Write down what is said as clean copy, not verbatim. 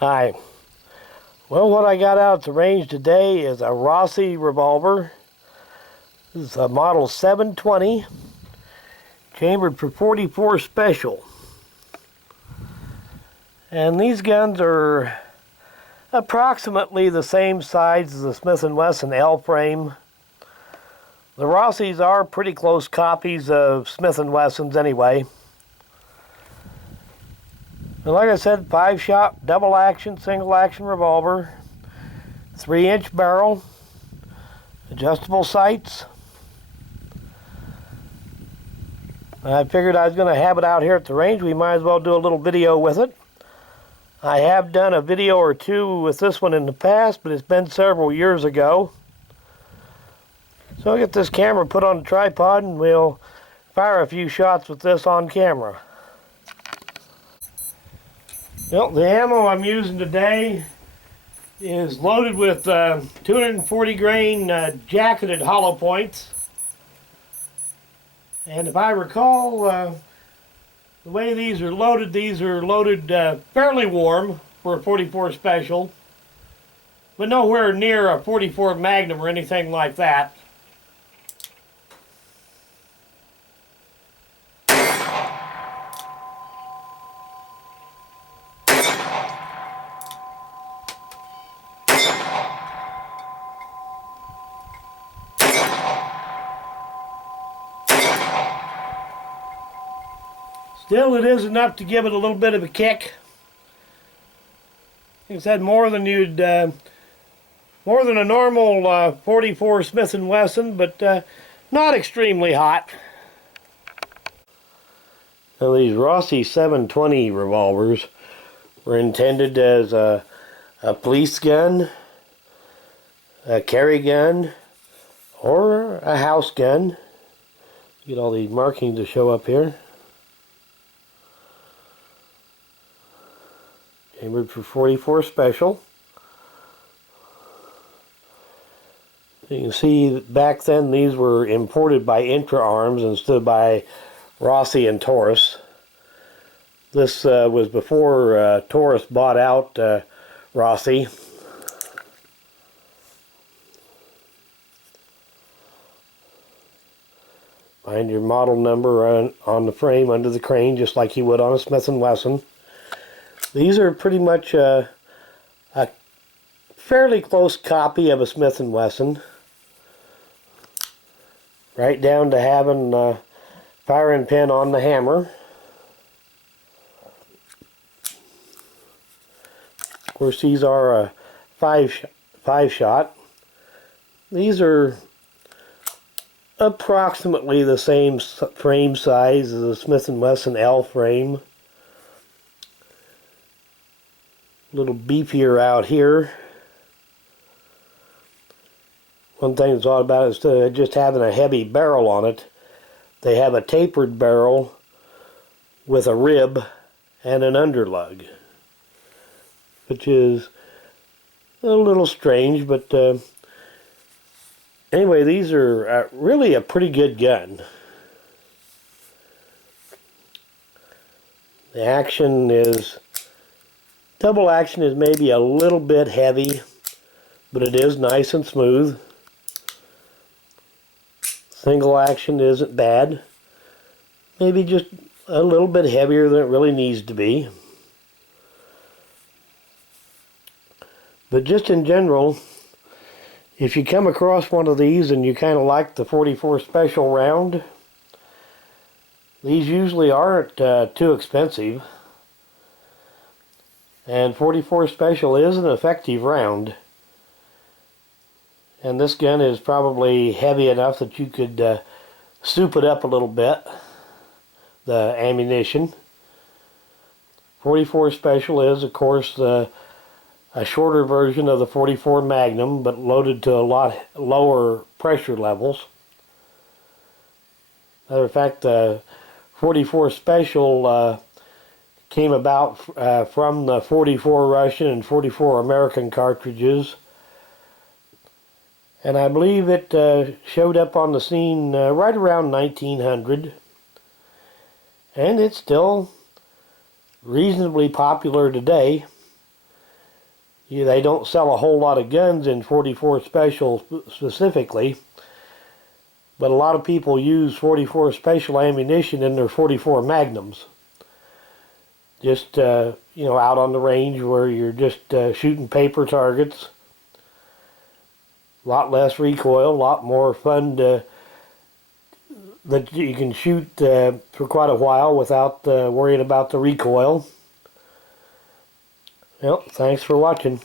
Hi. Well, what I got out at the range today is a Rossi revolver. This is a model 720, chambered for 44 special. And these guns are approximately the same size as the Smith & Wesson L frame. The Rossis are pretty close copies of Smith & Wessons anyway. And like I said, 5-shot, double action, single action revolver, 3-inch barrel, adjustable sights. I figured I was going to have it out here at the range. We might as well do a little video with it. I have done a video or two with this one in the past, but it's been several years ago. So I'll get this camera put on the tripod and we'll fire a few shots with this on camera. Well, the ammo I'm using today is loaded with 240 grain jacketed hollow points. And if I recall, the way these are loaded fairly warm for a 44 special, but nowhere near a 44 Magnum or anything like that. Still, it is enough to give it a little bit of a kick. It's had more than a normal 44 Smith & Wesson, but not extremely hot. Now, these Rossi 720 revolvers were intended as a police gun, a carry gun, or a house gun. Get all these markings to show up here. Chambered for 44 special. You can see back then these were imported by Intra Arms instead of by Rossi and Taurus. This was before Taurus bought out Rossi. Find your model number on the frame under the crane, just like you would on a Smith & Wesson. These are pretty much a fairly close copy of a Smith & Wesson. Right down to having firing pin on the hammer. Of course, these are a five shot. These are approximately the same frame size as a Smith & Wesson L frame. A little beefier out here. One thing that's odd about it, instead of just having a heavy barrel on it, they have a tapered barrel with a rib and an underlug, which is a little strange, but anyway, these are really a pretty good gun. The action is, double action is maybe a little bit heavy, but it is nice and smooth. Single action isn't bad. Maybe just a little bit heavier than it really needs to be. But just in general, if you come across one of these and you kind of like the 44 special round, these usually aren't too expensive. And 44 special is an effective round. And this gun is probably heavy enough that you could soup it up a little bit, the ammunition. 44 special is, of course, a shorter version of the 44 Magnum, but loaded to a lot lower pressure levels. Matter of fact, the 44 special came about from the 44 Russian and 44 American cartridges. And I believe it showed up on the scene right around 1900. And it's still reasonably popular today. They don't sell a whole lot of guns in 44 Special specifically, but a lot of people use 44 Special ammunition in their 44 Magnums. Just, you know, out on the range where you're just shooting paper targets. A lot less recoil, a lot more fun that you can shoot for quite a while without worrying about the recoil. Well, thanks for watching.